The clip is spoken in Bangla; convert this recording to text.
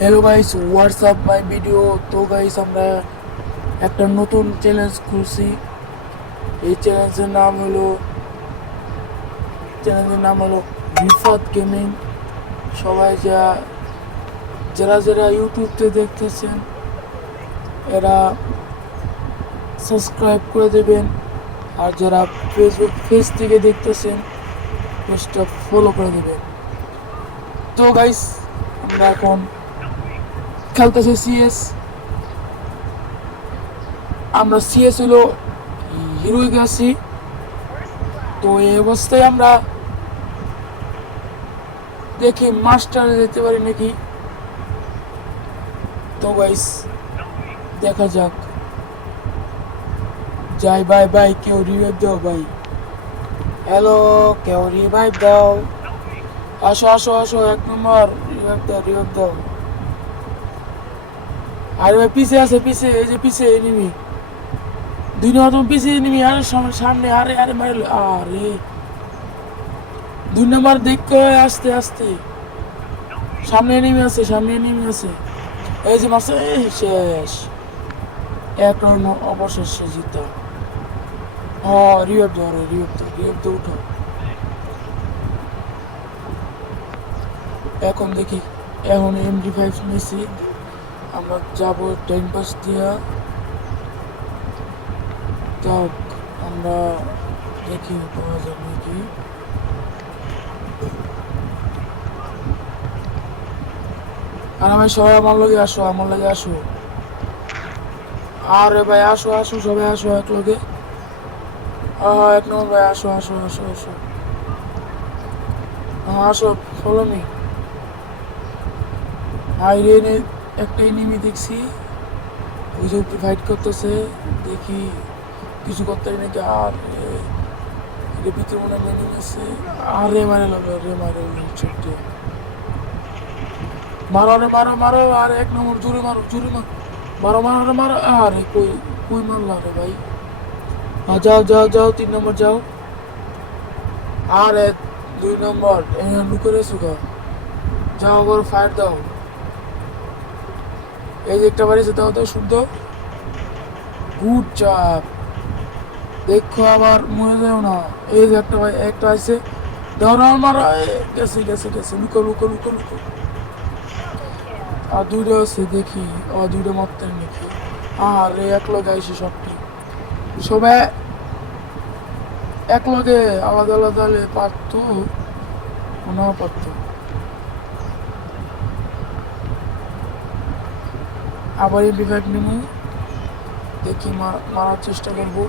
Hello guys, WhatsApp my video. তো গাইস, আমরা একটা নতুন চ্যালেঞ্জ খুলছি। এই চ্যালেঞ্জের নাম হলো রিফাত গেমিং। সবাই যারা যারা ইউটিউবতে দেখতেছেন এরা সাবস্ক্রাইব করে দেবেন, আর যারা ফেসবুক পেজ থেকে দেখতেছেন পেজটা ফলো করে দেবেন। তো গাইস, আমরা এখন খেলতেছি সিএস। আমরা সিএস হলো হিরোইক আছি। তো এই অবস্থায় আমরা দেখি মাস্টারে যেতে পারি নাকি। তো গাইস, দেখা যাক। যাই ভাই, ভাই কেউ রিভাইভ দাও ভাই। হ্যালো, কেউ রিভাইভ দাও। আসো আসো আসো, 1 নম্বর রিভাইভ দাও, রিভাইভ দাও। আরে ভাই পিছে আছে, পিছে, এই যে পিছে এনিমি। 2 নম্বর তুমি পিছে এনিমি, আরে সামনে, আরে আরে মারল, আরে 2 নম্বর দেখো, আস্তে আস্তে। সামনে এনিমি আছে, সামনে এনিমি আছে। এই যে মারছে, শেষ। 1 রাউন্ড অবশেষে জিতা। রিভাইভ দাও, রিভাইভ দাও, রিভাইভ দাও, উঠো। এখন দেখি, এখন MD5 নিয়েছি। আমরা যাবো টাইম পাস দিয়া। যাক, আমরা দেখি পাওয়া যাবে নাকি। আর ভাই সবাই আমার লগে আসো, আমার লগে আসো। আরে ভাই আসো আসো, সবাই আসো এক লগে। 1 নম্বর ভাই, আসো আসো আসো আসো। আসো, ফলো মি। হাইরে একটা এনিমি দেখছি, ওই যে উপরে ফাইট করতেছে। দেখি কিছু করতে পারি নাকি। আর এর ভিতরে মনে হয় এনিমি আছে। আরে মারে লাগলো, রে মারে ছোট্ট। মারো রে, মারো মারো, আর 1 নম্বর জোরে মারো, জোরে মারো। মারো মারো রে, মারো। আরে কই কই মারলা রে ভাই। যাও যাও যাও, 3 নম্বর যাও। আরে 2 নম্বর লুকে রেছো গা। যাও, আবার ফায়ার দাও। এই যে একটা বাড়িছে, দাও দাও, শুদ্ধ। গুড চাপ। দেখো আবার মরে যাও না। এই যে একটা আছে। দাও না, মারো। গেছে গেছে গেছে, লুকো লুকো লুকো লুকো। আর 2টা আছে, দেখি। 2টা মারতে নাকি। আরে এক লগে আইসে সবটি। সবাই এক লগে আলাদা আলাদা হলে পারতো, নাও পারতো। আবার MD5 নেবো, দেখি মারার চেষ্টা করবো।